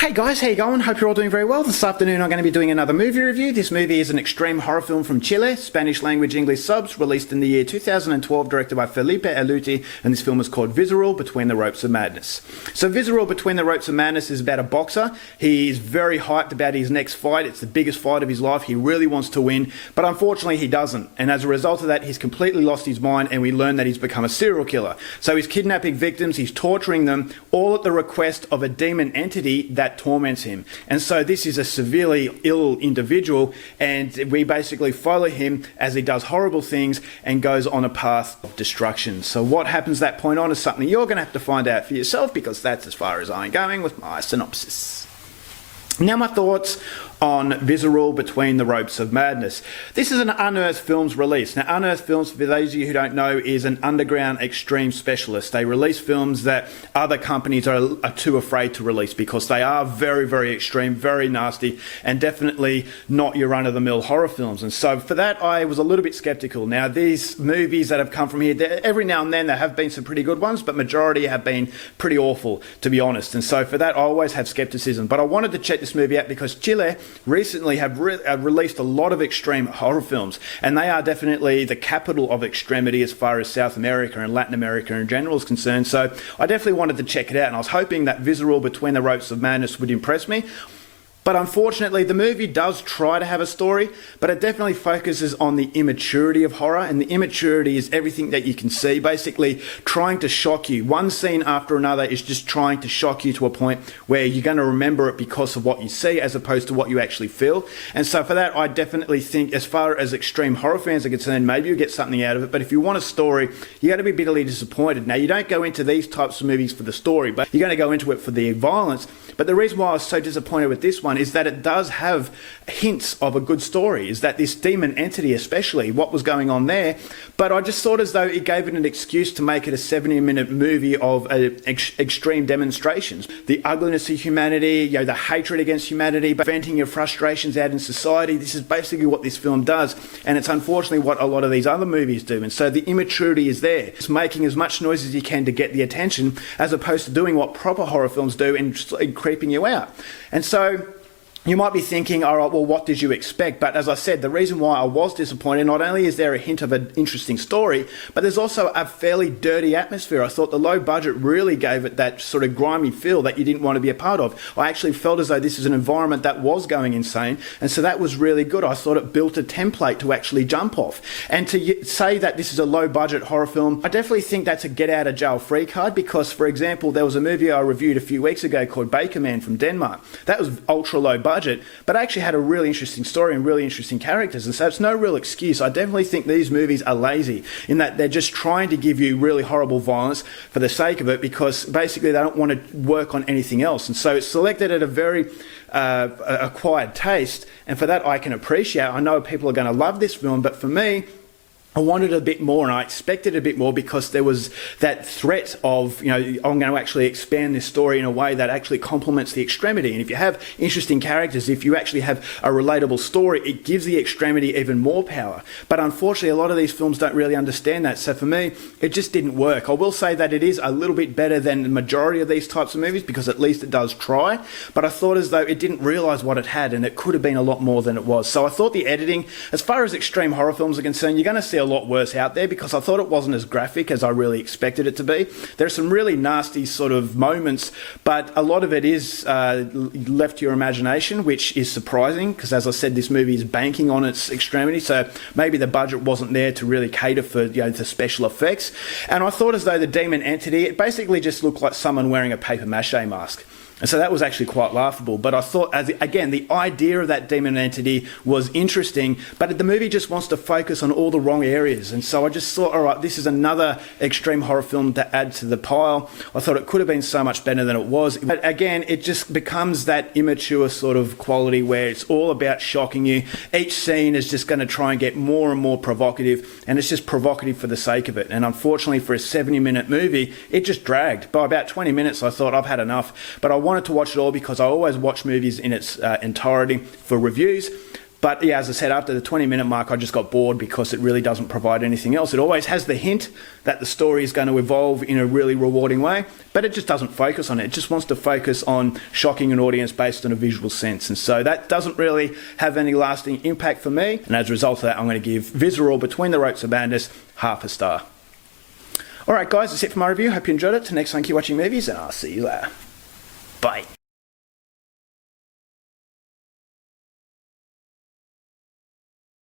Hey guys, how you going? Hope you're all doing very well. This afternoon I'm going to be doing another movie review. This movie is an extreme horror film from Chile, Spanish language English subs, released in the year 2012, directed by Felipe Aluti, and this film is called Visceral: Between the Ropes of Madness. So Visceral: Between the Ropes of Madness is about a boxer. He's very hyped about his next fight. It's the biggest fight of his life. He really wants to win, but unfortunately he doesn't. And as a result of that, he's completely lost his mind, and we learn that he's become a serial killer. So he's kidnapping victims, he's torturing them, all at the request of a demon entity that torments him. And so this is a severely ill individual, and we basically follow him as he does horrible things and goes on a path of destruction. So what happens that point on is something you're going to have to find out for yourself, because that's as far as I'm going with my synopsis. Now my thoughts on Visceral: Between the Ropes of Madness. This is an Unearthed Films release. Now, Unearthed Films, for those of you who don't know, is an underground extreme specialist. They release films that other companies are too afraid to release because they are very, very extreme, very nasty, and definitely not your run-of-the-mill horror films. And so for that, I was a little bit skeptical. Now, these movies that have come from here, every now and then there have been some pretty good ones, but majority have been pretty awful, to be honest. And so for that, I always have skepticism. But I wanted to check this movie out because Chile recently have released a lot of extreme horror films, and they are definitely the capital of extremity as far as South America and Latin America in general is concerned. So I definitely wanted to check it out, and I was hoping that Visceral: Between the Ropes of Madness would impress me. But unfortunately, the movie does try to have a story, but it definitely focuses on the immaturity of horror, and the immaturity is everything that you can see, basically trying to shock you. One scene after another is just trying to shock you to a point where you're going to remember it because of what you see as opposed to what you actually feel. And so for that, I definitely think, as far as extreme horror fans are concerned, maybe you'll get something out of it. But if you want a story, you're going to be bitterly disappointed. Now, you don't go into these types of movies for the story, but you're going to go into it for the violence. But the reason why I was so disappointed with this one is that it does have hints of a good story, is that this demon entity, especially what was going on there, but I just thought as though it gave it an excuse to make it a 70-minute movie of extreme demonstrations. The ugliness of humanity, the hatred against humanity, but venting your frustrations out in society. This is basically what this film does, and it's unfortunately what a lot of these other movies do. And so the immaturity is there. It's making as much noise as you can to get the attention, as opposed to doing what proper horror films do and creeping you out. And so you might be thinking, all right, well, what did you expect? But as I said, the reason why I was disappointed, not only is there a hint of an interesting story, but there's also a fairly dirty atmosphere. I thought the low budget really gave it that sort of grimy feel that you didn't want to be a part of. I actually felt as though this is an environment that was going insane, and so that was really good. I thought it built a template to actually jump off. And to say that this is a low budget horror film, I definitely think that's a get out of jail free card, because, for example, there was a movie I reviewed a few weeks ago called Baker Man from Denmark. That was ultra low budget, but actually had a really interesting story and really interesting characters, and so it's no real excuse. I definitely think these movies are lazy in that they're just trying to give you really horrible violence for the sake of it, because basically they don't want to work on anything else. And so it's selected at a very acquired taste, and for that I can appreciate. I know people are going to love this film, but for me, I wanted a bit more, and I expected a bit more, because there was that threat of, I'm going to actually expand this story in a way that actually complements the extremity. And if you have interesting characters, if you actually have a relatable story, it gives the extremity even more power. But unfortunately, a lot of these films don't really understand that. So for me, it just didn't work. I will say that it is a little bit better than the majority of these types of movies, because at least it does try. But I thought as though it didn't realise what it had, and it could have been a lot more than it was. So I thought the editing, as far as extreme horror films are concerned, you're going to see a lot worse out there, because I thought it wasn't as graphic as I really expected it to be. There are some really nasty sort of moments, but a lot of it is left to your imagination, which is surprising, because as I said, this movie is banking on its extremity, so maybe the budget wasn't there to really cater for the special effects. And I thought as though the demon entity, it basically just looked like someone wearing a paper mache mask. And so that was actually quite laughable. But I thought, again, the idea of that demon entity was interesting, but the movie just wants to focus on all the wrong areas. And so I just thought, all right, this is another extreme horror film to add to the pile. I thought it could have been so much better than it was. But again, it just becomes that immature sort of quality where it's all about shocking you. Each scene is just going to try and get more and more provocative, and it's just provocative for the sake of it. And unfortunately, for a 70-minute movie, it just dragged. By about 20 minutes, I thought, I've had enough. But I wanted to watch it all, because I always watch movies in its entirety for reviews. But yeah, as I said, after the 20-minute mark, I just got bored because it really doesn't provide anything else. It always has the hint that the story is going to evolve in a really rewarding way, but it just doesn't focus on it. It just wants to focus on shocking an audience based on a visual sense. And so that doesn't really have any lasting impact for me. And as a result of that, I'm going to give Visceral Between the Ropes of Madness half a star. All right, guys, that's it for my review. Hope you enjoyed it. Till next time, keep watching movies, and I'll see you later. Bye.